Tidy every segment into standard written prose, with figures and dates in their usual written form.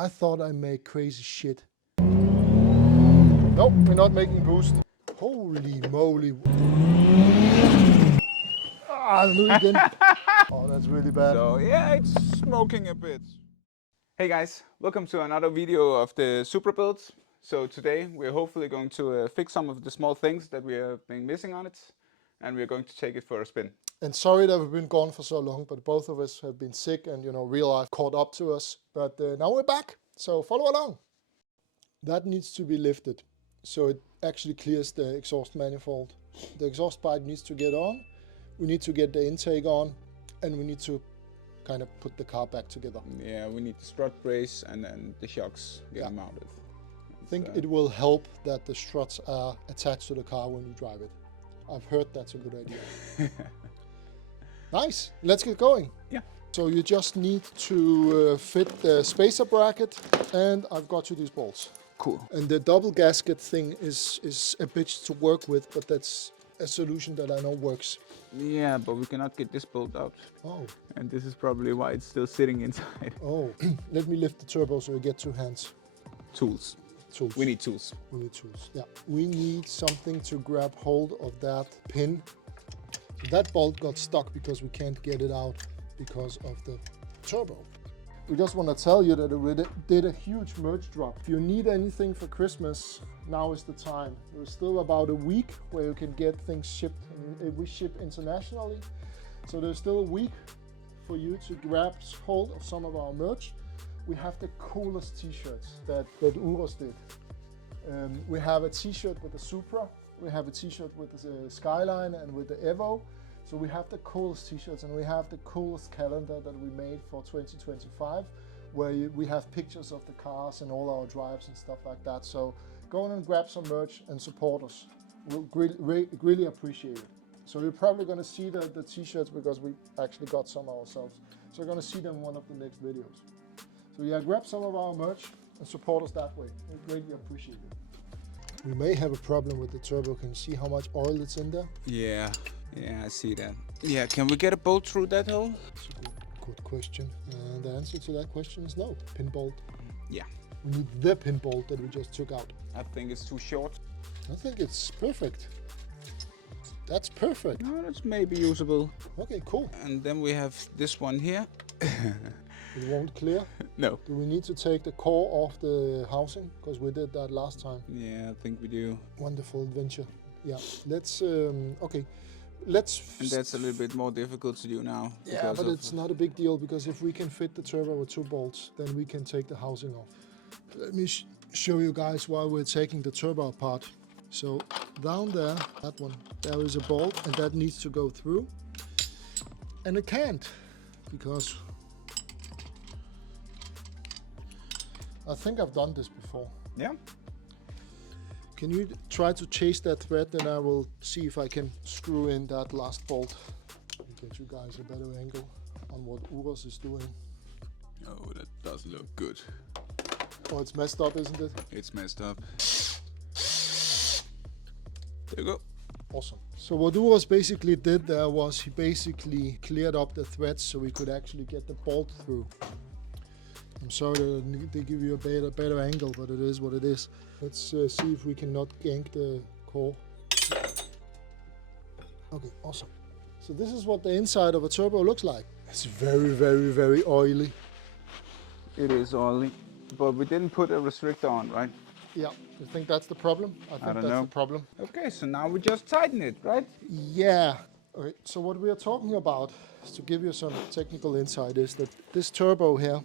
I thought I made crazy shit. Nope, we're not making boost. Holy moly. Nu igen. Oh, that's really bad. So yeah, it's smoking a bit. Hey guys, welcome to another video of the Supra builds. So today we're hopefully going to fix some of the small things that we have been missing on it, and we're going to take it for a spin. And sorry that we've been gone for so long, but both of us have been sick and, real life caught up to us. But now we're back, so follow along. That needs to be lifted, so it actually clears the exhaust manifold. The exhaust pipe needs to get on, we need to get the intake on, and we need to kind of put the car back together. Yeah, we need the strut brace and then the shocks getting mounted. I think it will help that the struts are attached to the car when you drive it. I've heard that's a good idea. Nice, let's get going. Yeah. So you just need to fit the spacer bracket, and I've got you these bolts. Cool. And the double gasket thing is a bitch to work with, but that's a solution that I know works. Yeah, but we cannot get this bolt out. Oh. And this is probably why it's still sitting inside. Oh, let me lift the turbo so you get two hands. Tools. Tools. We need tools. We need tools, yeah. We need something to grab hold of that pin. That bolt got stuck because we can't get it out because of the turbo. We just want to tell you that we did a huge merch drop. If you need anything for Christmas, now is the time. There's still about a week where you can get things shipped. We ship internationally, so there's still a week for you to grab hold of some of our merch. We have the coolest t-shirts that Uros did. We have a t-shirt with the Supra. We have a t-shirt with the Skyline and with the Evo. So we have the coolest t-shirts, and we have the coolest calendar that we made for 2025, where we have pictures of the cars and all our drives and stuff like that. So go on and grab some merch and support us. We'll really appreciate it. So you're probably going to see the t-shirts because we actually got some ourselves. So you're going to see them in one of the next videos. So yeah, grab some of our merch and support us that way. We greatly appreciate it. We may have a problem with the turbo. Can you see how much oil it's in there? Yeah, I see that. Yeah, can we get a bolt through that hole? That's a good question. And the answer to that question is no. Pin bolt. Yeah. We need the pin bolt that we just took out. I think it's too short. I think it's perfect. That's perfect. No, that's maybe usable. Okay, cool. And then we have this one here. It won't clear? No. Do we need to take the core off the housing? Because we did that last time. Yeah, I think we do. Wonderful adventure. Yeah, let's, okay. Let's... And that's a little bit more difficult to do now. Yeah, but it's not a big deal, because if we can fit the turbo with 2 bolts, then we can take the housing off. Let me show you guys while we're taking the turbo apart. So down there, that one, there is a bolt, and that needs to go through. And it can't, because I think I've done this before. Yeah. Can you try to chase that thread, then I will see if I can screw in that last bolt. Get you guys a better angle on what Uros is doing. Oh, that does look good. Oh, it's messed up, isn't it? It's messed up. There you go. Awesome. So what Uros basically did there was he basically cleared up the threads so we could actually get the bolt through. I'm sorry that they give you a better angle, but it is what it is. Let's see if we can not gank the core. Okay, awesome. So this is what the inside of a turbo looks like. It's very, very, very oily. It is oily, but we didn't put a restrictor on, right? Yeah, you think that's the problem? I think don't that's know. the problem. Okay, so now we just tighten it, right? Yeah. Okay, so what we are talking about, to give you some technical insight, is that this turbo here,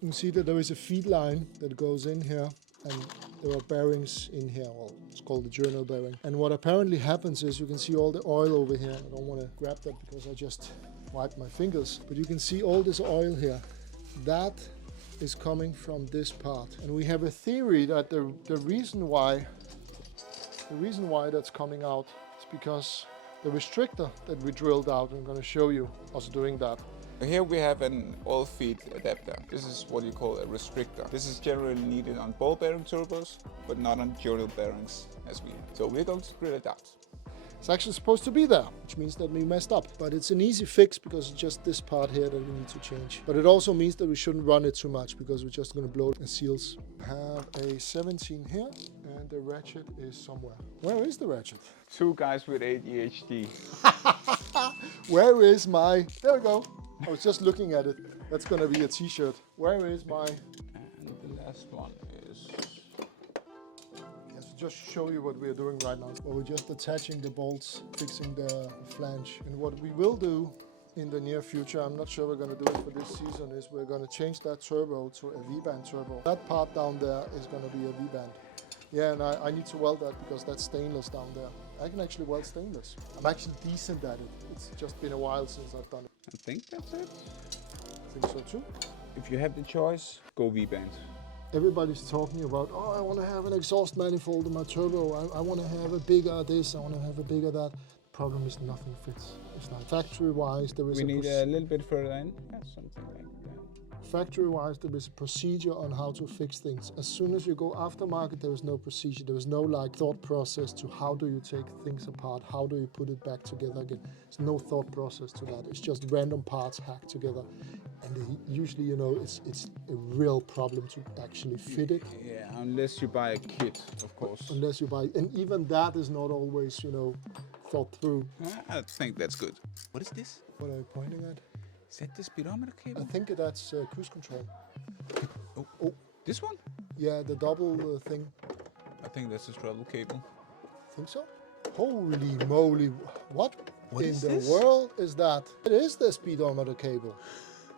you can see that there is a feed line that goes in here, and there are bearings in here. Well, it's called the journal bearing. And what apparently happens is you can see all the oil over here. I don't want to grab that because I just wiped my fingers. But you can see all this oil here. That is coming from this part. And we have a theory that the reason why that's coming out is because the restrictor that we drilled out, I'm going to show you us doing that. Here we have an oil feed adapter. This is what you call a restrictor. This is generally needed on ball bearing turbos, but not on journal bearings as we have. So we're going to drill it out. It's actually supposed to be there, which means that we messed up. But it's an easy fix because it's just this part here that we need to change. But it also means that we shouldn't run it too much because we're just going to blow the seals. Have a 17 here, and the ratchet is somewhere. Where is the ratchet? Two guys with ADHD. Where is my... There we go. I was just looking at it. That's going to be a t-shirt. Where is my... And the last one is... Yeah, so just show you what we're doing right now. Well, we're just attaching the bolts, fixing the flange. And what we will do in the near future, I'm not sure we're going to do it for this season, is we're going to change that turbo to a V-band turbo. That part down there is going to be a V-band. Yeah, and I need to weld that because that's stainless down there. I can actually weld stainless. I'm actually decent at it. It's just been a while since I've done it. I think that's it. I think so too. If you have the choice, go V-band. Everybody's talking about, oh, I want to have an exhaust manifold in my turbo. I want to have a bigger this, I want to have a bigger that. The problem is nothing fits. It's not factory-wise. There is We need a little bit further in. Yeah, something like that. Factory-wise, there is a procedure on how to fix things. As soon as you go aftermarket, there is no procedure. There is no like thought process to how do you take things apart, how do you put it back together again. There's no thought process to that. It's just random parts hacked together, and usually, you know, it's a real problem to actually fit it. Yeah, unless you buy a kit, of course. Unless you buy, and even that is not always, you know, thought through. I think that's good. What is this? What are you pointing at? Is that the speedometer I cable? think that's cruise control. Oh, this one? Yeah, the double thing. I think that's the throttle cable. Think so? Holy moly! What What in is the this? world is that? It is the speedometer cable.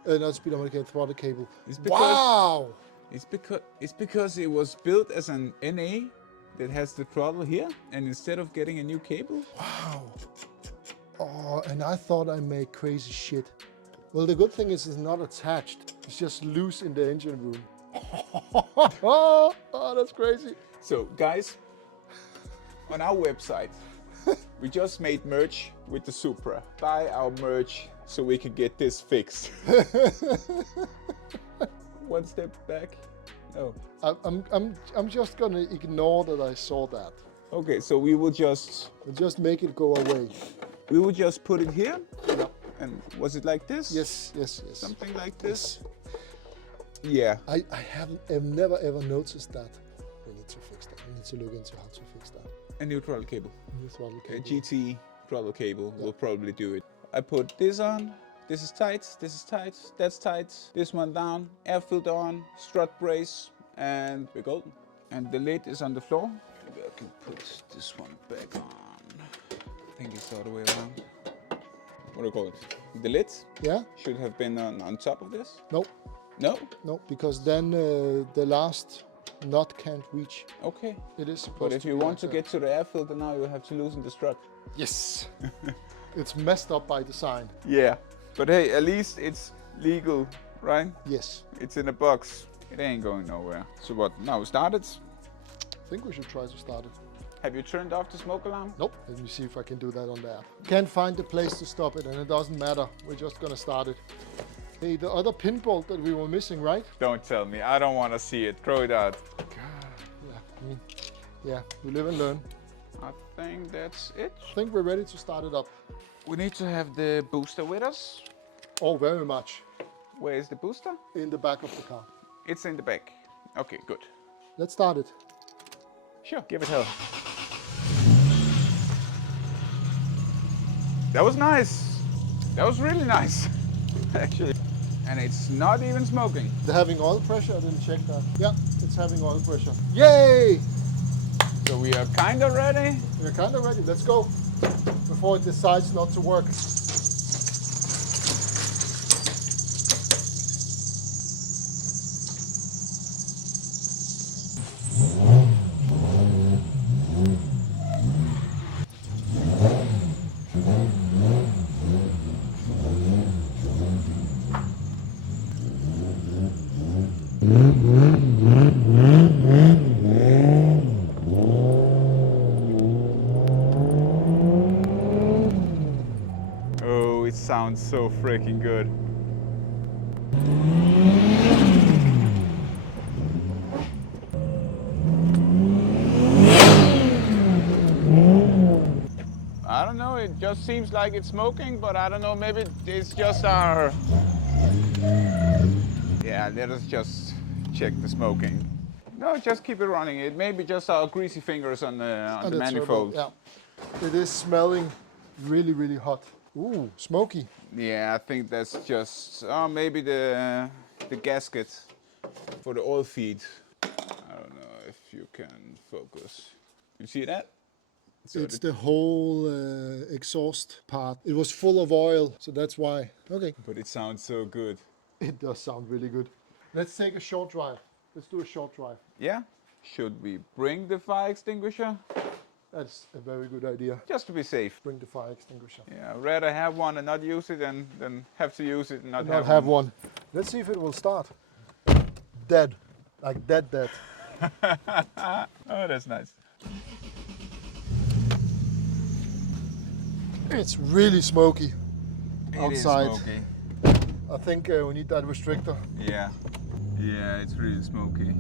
Not speedometer cable, throttle cable. It's because Wow! it's because it was built as an NA that has the throttle here, and instead of getting a new cable. Wow! Oh, and I thought I made crazy shit. Well, the good thing is it's not attached. It's just loose in the engine room. Oh, that's crazy. So, guys, on our website, we just made merch with the Supra. Buy our merch so we can get this fixed. One step back. Oh. I'm just gonna ignore that I saw that. Okay, so we will just We'll just make it go away. we will just put it here. Yep. And was it like this? Yes, yes, yes. Something like this. Yeah. I've never ever noticed that. We need to fix that. We need to look into how to fix that. A new throttle cable. New throttle A cable. GT throttle cable will probably do it. I put this on. This is tight. This is tight. That's tight. This one down. Air filter on. Strut brace, and we're golden. And the lid is on the floor. Maybe I can put this one back on. I think it's the other way around. What do you call it? The lid Yeah? should have been on top of this. No, No? no, because then the last nut can't reach. Okay. It is supposed But if to you be want to like get to the air filter now, you have to loosen the strut. that. Yes. It's messed up by design. Yeah. But hey, at least it's legal, right? Yes. It's in a box. It ain't going nowhere. So what, now started? I think we should try to start it. Have you turned off the smoke alarm? Nope. Let me see if I can do that on the app. Can't find the place to stop it, and it doesn't matter. We're just gonna start it. Hey, the other pin bolt that we were missing, right? Don't tell me. I don't want to see it. Throw it out. Yeah. Yeah, we live and learn. I think that's it. I think we're ready to start it up. We need to have the booster with us. Oh, very much. Where is the booster? In the back of the car. It's in the back. Okay, good. Let's start it. Sure, give it hell. That was nice. That was really nice, actually. And it's not even smoking. They're having oil pressure? I didn't check that. Yeah, it's having oil pressure. Yay! So we are kind of ready. We're kind of ready. Let's go. Before it decides not to work. Oh, it sounds so freaking good. just seems like it's smoking, but I don't know, maybe it's just our... Yeah, let us just check the smoking. No, just keep it running. It may be just our greasy fingers on the manifold. Turbo, yeah. It is smelling really, really hot. Ooh, smoky. Yeah, I think that's just maybe the gasket for the oil feed. I don't know if you can focus. You see that? So it's the whole exhaust part. It was full of oil, so that's why. Okay. But it sounds so good. It does sound really good. Let's take a short drive. Let's do a short drive. Yeah? Should we bring the fire extinguisher? That's a very good idea. Just to be safe. Bring the fire extinguisher. Yeah, I'd rather have one and not use it than have to use it and not have one. Let's see if it will start. Dead. Like dead. Oh, that's nice. It's really smoky outside. It is smoky. I think we need that restrictor. Yeah. Yeah, it's really smoky.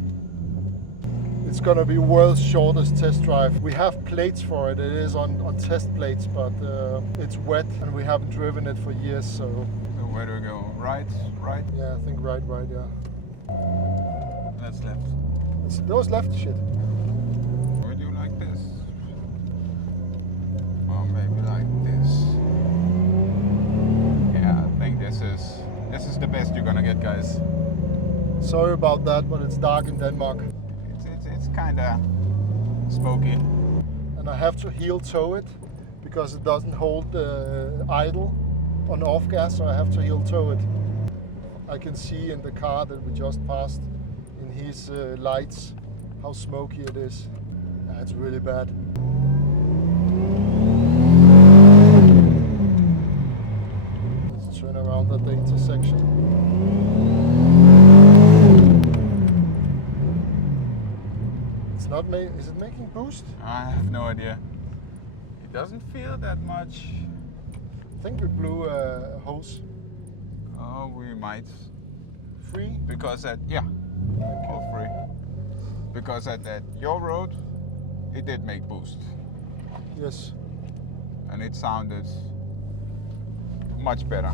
It's gonna be world's shortest test drive. We have plates for it. It is on test plates, but it's wet and we haven't driven it for years, so... So where do we go? Right? Right? Yeah, I think right, yeah. That's left. Those left, shit. Or do you like this? Or maybe like this. Yeah, I think this is the best you're gonna get, guys. Sorry about that, but it's dark in Denmark. It's kinda smoky. And I have to heel toe it because it doesn't hold idle on off gas, so I have to heel toe it. I can see in the car that we just passed in his lights how smoky it is. It's really bad. Let's turn around at the intersection. Is it making boost? I have no idea. It doesn't feel that much. I think we blew a hose. Oh, we might. Free? Because all free. Because at your road, it did make boost. Yes. And it sounded much better.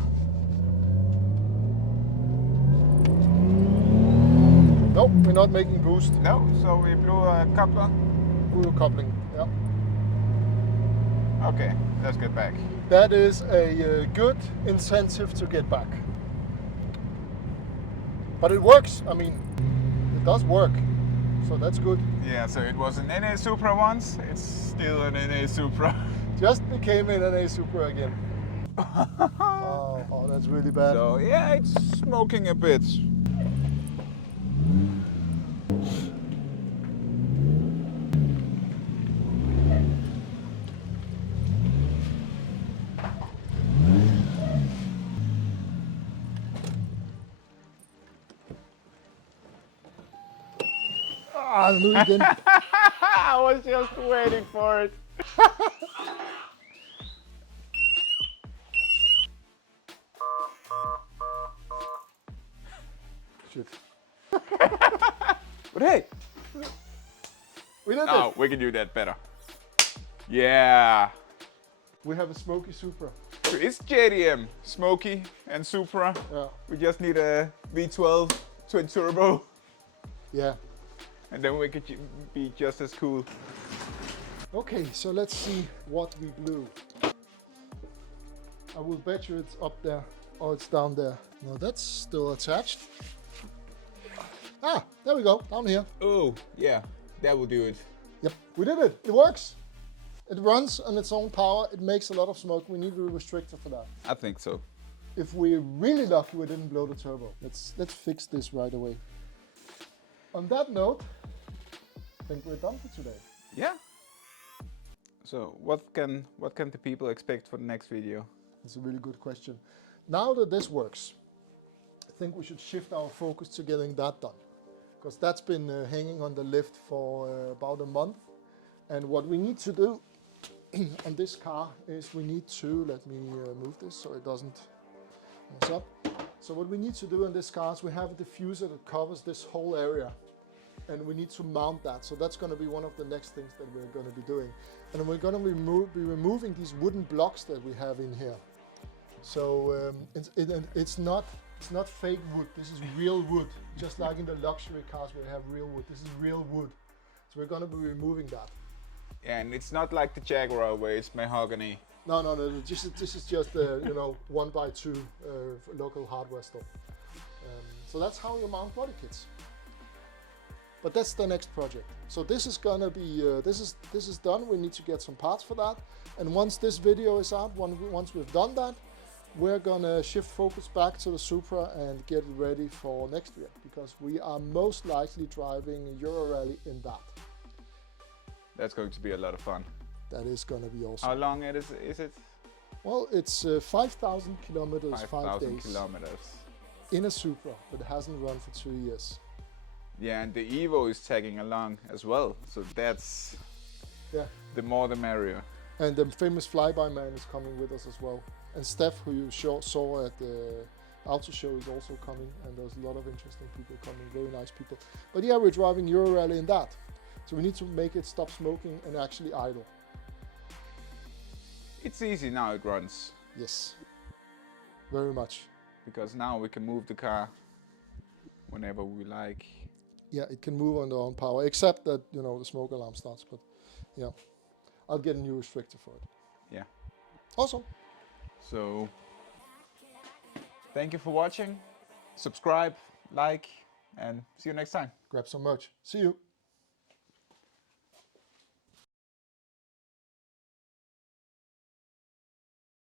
Nope, we're not making boost. No, so we blew a coupler. Blew a coupling, yeah. Okay, let's get back. That is a good incentive to get back. But it works. I mean, it does work. So that's good. Yeah, so it was an NA Supra once. It's still an NA Supra. Just became an NA Supra again. Oh, that's really bad. So yeah, it's smoking a bit. I'll do it again. I was just waiting for it. Shit. But hey, We did oh, it. we can do that better. Yeah. We have a smoky Supra. So it's JDM, Smoky and Supra. Yeah. We just need a V12 twin turbo, Yeah. and then we could be just as cool. Okay, so let's see what we blew. I will bet you it's up there or it's down there. No, that's still attached. Ah, there we go, down here. Oh, yeah, that will do it. Yep, we did it. It works. It runs on its own power. It makes a lot of smoke. We need a restrictor for that. I think so. If we're really lucky, we didn't blow the turbo. Let's fix this right away. On that note, I think we're done for today. Yeah. So what can the people expect for the next video? It's a really good question. Now that this works, I think we should shift our focus to getting that done, because that's been hanging on the lift for about a month. And what we need to do on this car is we need to, let me move this so it doesn't mess up. So what we need to do in this car is we have a diffuser that covers this whole area. and we need to mount that. So that's going to be one of the next things that we're going to be doing. And we're going to be removing these wooden blocks that we have in here. So it's not fake wood. This is real wood, just like in the luxury cars where we have real wood. This is real wood. So we're going to be removing that. Yeah, and it's not like the Jaguar where it's mahogany. No. This is just you know, 1x2 local hardware store. So that's how you mount body kits. But that's the next project. So this is gonna be this is done. We need to get some parts for that. And once this video is out, once we've done that, we're gonna shift focus back to the Supra and get ready for next year, because we are most likely driving Euro Rally in that. That's going to be a lot of fun. That is gonna be awesome. How long is it? Well, it's 5,000 kilometers, 5 5,000 days. kilometers. In a Supra, but it hasn't run for 2 years. Yeah, and the Evo is tagging along as well, so that's the more the merrier. And the famous flyby man is coming with us as well. And Steph, who you saw at the auto show, is also coming, and there's a lot of interesting people coming, very nice people. But yeah, we're driving Euro Rally in that. So we need to make it stop smoking and actually idle. It's easy now, it runs. Yes, very much. Because now we can move the car whenever we like. Yeah, it can move on their own power, except that, you know, the smoke alarm starts, but yeah, I'll get a new restrictor for it. Yeah. Awesome. So, thank you for watching. Subscribe, like, and see you next time. Grab some merch. See you.